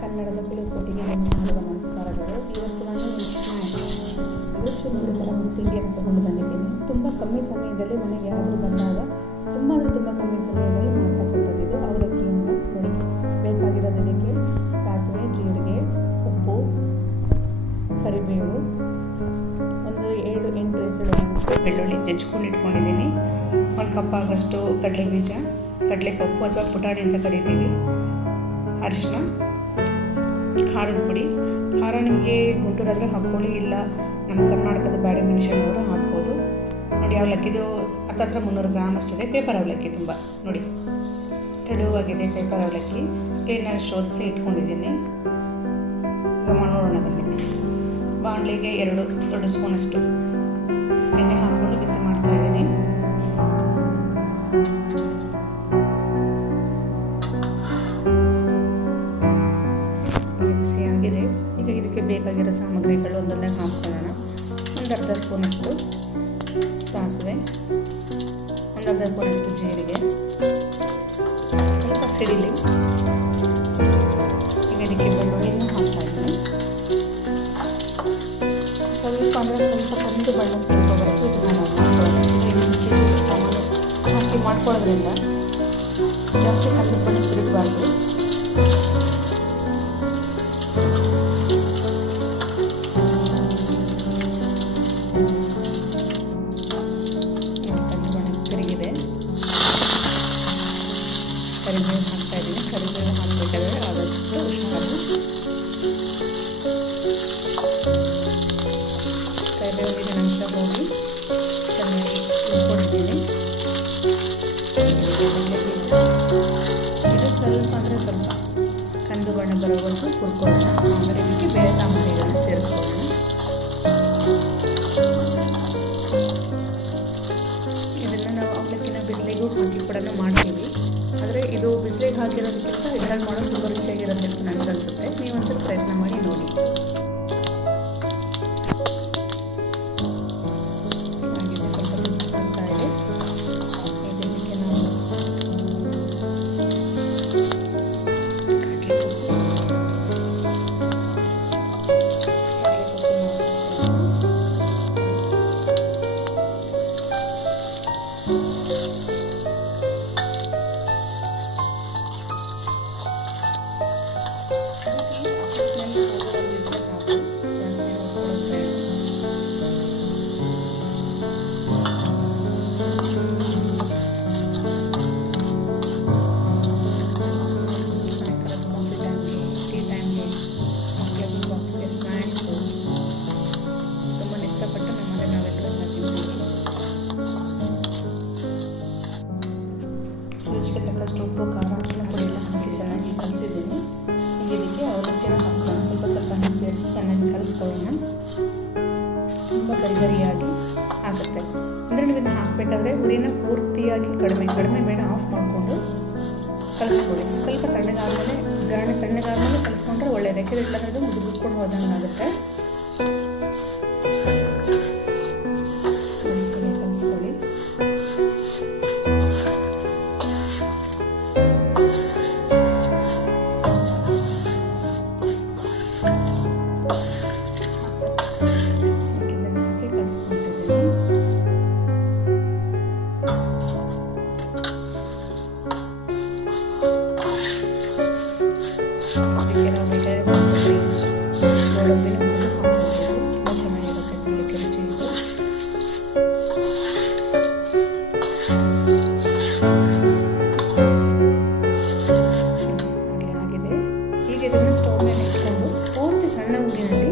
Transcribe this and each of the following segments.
ಕನ್ನಡದ ಪಿಳುಕೋಟಿಗೆ ಮಾಡುವ ನಮಸ್ಕಾರಗಳು. ಇವತ್ತು ನಾನು ಒಂದು ತಿಂಡಿಯನ್ನು ತಗೊಂಡು ಬಂದಿದ್ದೀನಿ. ತುಂಬ ಕಮ್ಮಿ ಸಮಯದಲ್ಲಿ ಮನೆಗೆ ಯಾರಾದರೂ ಬಂದಾಗ ತುಂಬ ಕಮ್ಮಿ ಸಮಯದಲ್ಲಿ ಮಾಡ್ತಕ್ಕಂಥದ್ದು ಇದು ಅವಲಕ್ಕಿಯನ್ನು ನೋಡಿ. ಬೇಕಾಗಿರೋದು ಇದಕ್ಕೆ ಸಾಸಿವೆ, ಜೀರಿಗೆ, ಉಪ್ಪು, ಕರಿಬೇವು, ಒಂದು 7-8 ಎಸಳು ಬೆಳ್ಳುಳ್ಳಿ ಜಜ್ಜಿಕೊಂಡು ಇಟ್ಕೊಂಡಿದ್ದೀನಿ. 1 ಕಪ್ ಆಗೋಷ್ಟು ಕಡಲೆ ಬೀಜ, ಕಡಲೆಪಪ್ಪು ಅಥವಾ ಪುಟಾಣಿ ಅಂತ ಕರಿತೀವಿ, ಅರಿಶಿನ, ಖಾರದ ಪುಡಿ. ಖಾರ ನಿಮಗೆ ಗುಂಟೂರಾದರೆ ಹಾಕ್ಕೊಳ್ಳಿ, ಇಲ್ಲ ನಮ್ಮ ಕರ್ನಾಟಕದ ಬ್ಯಾಡ ಮೆಣಸಿನವರು ಹಾಕ್ಬೋದು. ನೋಡಿ, ಅವಲಕ್ಕಿದು ಹತ್ತತ್ರ 300 ಗ್ರಾಮ್ ಅಷ್ಟಿದೆ. ಪೇಪರ್ ಅವಲಕ್ಕಿ ತುಂಬ ನೋಡಿ ತೆಳುವಾಗಿದೆ. ಪೇಪರ್ ಅವಲಕ್ಕಿ ಕ್ಲೀನಾಗಿ ಶೋಧಿಸಿ ಇಟ್ಕೊಂಡಿದ್ದೀನಿ. ನೋಡೋಣ ಬನ್ನಿ. ಬಾಣಲಿಗೆ 2 ದೊಡ್ಡ ಸ್ಪೂನಷ್ಟು ಎಣ್ಣೆ ಹಾಕ್ಕೊಂಡು ಬಿಸಿ ಮಾಡ್ತಾ ಇದ್ದೀನಿ. ಬಿಸಿ ಆಗಿದೆ. ಈಗ ಇದಕ್ಕೆ ಬೇಕಾಗಿರೋ ಸಾಮಗ್ರಿಗಳು ಒಂದೊಂದೇ ಹಾಕ್ಕೊಳ್ಳೋಣ. ಒಂದು ಅರ್ಧ ಸ್ಪೂನಷ್ಟು ಸಾಸಿವೆ, ಒಂದು ಅರ್ಧ ಸ್ಪೂನಷ್ಟು ಜೀರಿಗೆ, ಸ್ವಲ್ಪ ಸಿಡಿಲಿ. ಈಗ ಇದಕ್ಕೆ ಬೆಳ್ಳುಳ್ಳಿನೂ ಹಾಕ್ತಾ ಇದ್ದೀನಿ. ಸ್ವಲ್ಪ ಅಂದರೆ ಸ್ವಲ್ಪ ಕಂದು ಬಣ್ಣ ತಿಳ್ಕೊಬರೋದು ಇದನ್ನು ಹಾಕಿ ಮಾಡ್ಕೊಳ್ಳೋದ್ರಿಂದ ಜಾಸ್ತಿ ಕಂದು ಬಣ್ಣ ತಿರುಗಬಾರ್ದು. ಕರಿಬೇವು ಹಾಕ್ತಾ ಇದ್ದೀನಿ. ಕರಿಬೇವು ಹಾಕಬೇಕಾದ್ರೆ ಆದಷ್ಟು ಹುಷಾರು. ಕರಿಬೇವಿನ ಅಂಶ ಹೋಗಿ ಚೆನ್ನಾಗಿ ಹುರ್ಕೊಂಡಿದ್ದೀನಿ. ಇದು ಸ್ವಲ್ಪ ಅಂದರೆ ಸ್ವಲ್ಪ ಕಂದು ಬಣ್ಣ ಬರೋವರೆಗೂ ಹುರ್ಕೊಳ್ಳೋಣ. ಆಮೇಲೆ ಇದಕ್ಕೆ ಬೇರೆ ಸಾಮಗ್ರಿಗಳನ್ನು ಸೇರಿಸ್ಕೊಳ್ಳೋಣ. ಇದನ್ನು ನಾವು ಅವಲಕ್ಕಿನ ಬಿಸಿಲಿಗೂ ಹಾಕಿ ಕೂಡ ಮಾಡ್ತೀವಿ. ಆದರೆ ಇದು ಬಿಸಿಲಿಗೆ ಹಾಕಿರೋದಕ್ಕಿಂತ ಇದರಲ್ಲಿ ಮಾಡೋದು ತುಂಬ ರುಚಿಯಾಗಿರುತ್ತೆ ಅಂತ ನನಗನ್ಸುತ್ತೆ. ನೀವೊಂದು ಪ್ರಯತ್ನ ಮಾಡಿ ನೋಡಿ. ಹಾಗೆ ಸ್ವಲ್ಪ ಹಾಕ್ತಾ ಇದೆ. ಇದಕ್ಕೆ ನಾವು ರುಚಿಗೆ ತಕ್ಕಷ್ಟು ಉಪ್ಪು, ಖಾರ, ಅರಿಶಿನ ಪುಡಿ ಎಲ್ಲ ಹಾಕಿ ಚೆನ್ನಾಗಿ ಕಲಿಸಿದ್ದೀನಿ. ಇದಕ್ಕೆ ಅವಲಕ್ಕಿನ ಹಾಕೋಣ. ಸ್ವಲ್ಪ ನೀರು ಸೇರಿಸಿ ಚೆನ್ನಾಗಿ ಕಲಿಸ್ಕೊಳ್ಳೋಣ. ತುಂಬ ಗರಿಗರಿಯಾಗಿ ಆಗುತ್ತೆ. ಅಂದರೆ ನೀವು ಇದನ್ನು ಹಾಕಬೇಕಾದ್ರೆ ಉರಿನ ಪೂರ್ತಿಯಾಗಿ ಕಡಿಮೆ ಬೇಡ, ಆಫ್ ಮಾಡಿಕೊಂಡು ಕಲಿಸ್ಕೊಳ್ಳಿ. ಸ್ವಲ್ಪ ತಣ್ಣಗಾದ್ಮೇಲೆ ಕಲಿಸ್ಕೊಂಡ್ರೆ ಒಳ್ಳೆಯದು. ಯಾಕೆಂದರೆ ಇಲ್ಲಾಂದ್ರೆ ಮುದುಗಿಸ್ಕೊಂಡು ಹೋದಂಗೆ ಆಗುತ್ತೆ. ಕಲಿಸ್ಕೊಳ್ಳಿ. ಚೆನ್ನಾಗಿರುತ್ತೆ, ತಿನ್ನಲಿಕ್ಕೆ ರುಚಿ ಇದೆ. ಆಗಿದೆ. ಈಗ ಇದನ್ನು ಸ್ಟವ್ ಮೇಲೆ ಇಟ್ಕೊಂಡು ಪೂರ್ತಿ ಸಣ್ಣ ಊರಿನಲ್ಲಿ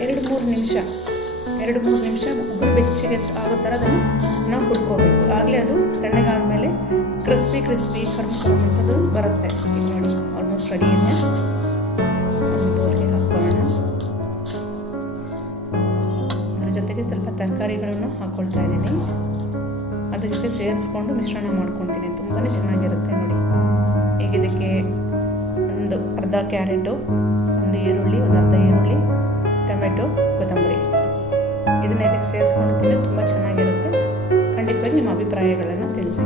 2-3 ನಿಮಿಷ ಉಗುರು ಬೆಚ್ಚಗೆ ಆಗೋ ಥರ ಅದನ್ನು ನಾವು ಹುರ್ಕೋಬೇಕು. ಆಗಲೇ ಅದು ತಣ್ಣಗಾದ್ಮೇಲೆ ಕ್ರಿಸ್ಪಿ ಕರ್ಮ್ ಅಂತದ್ದು ಬರುತ್ತೆ. ಈಗ ನೋಡಿ, ಆಲ್ಮೋಸ್ಟ್ ರೆಡಿ ಇದೆ. ಒಂದು ಬೌಲ್ಗೆ ಹಾಕ್ಕೊಳ್ಳೋಣ. ಅದ್ರ ಜೊತೆಗೆ ಸ್ವಲ್ಪ ತರಕಾರಿಗಳನ್ನು ಹಾಕ್ಕೊಳ್ತಾ ಇದ್ದೀನಿ. ಅದ್ರ ಜೊತೆ ಸೇರಿಸ್ಕೊಂಡು ಮಿಶ್ರಣ ಮಾಡ್ಕೊತೀನಿ. ತುಂಬಾ ಚೆನ್ನಾಗಿರುತ್ತೆ ನೋಡಿ. ಈಗ ಇದಕ್ಕೆ ಒಂದು ಅರ್ಧ ಕ್ಯಾರೆಟು, ಒಂದು ಈರುಳ್ಳಿ, ಒಂದು ಅರ್ಧ ಈರುಳ್ಳಿ, ಟೊಮೆಟೊ, ಕೊತ್ತಂಬರಿ ಇದನ್ನ ಇದಕ್ಕೆ ಸೇರಿಸ್ಕೊಂಡು ತಿನ್ನೋದು ತುಂಬ ಚೆನ್ನಾಗಿರುತ್ತೆ. ಖಂಡಿತವಾಗಿ ನಿಮ್ಮ ಅಭಿಪ್ರಾಯಗಳನ್ನು ತಿಳಿಸಿ.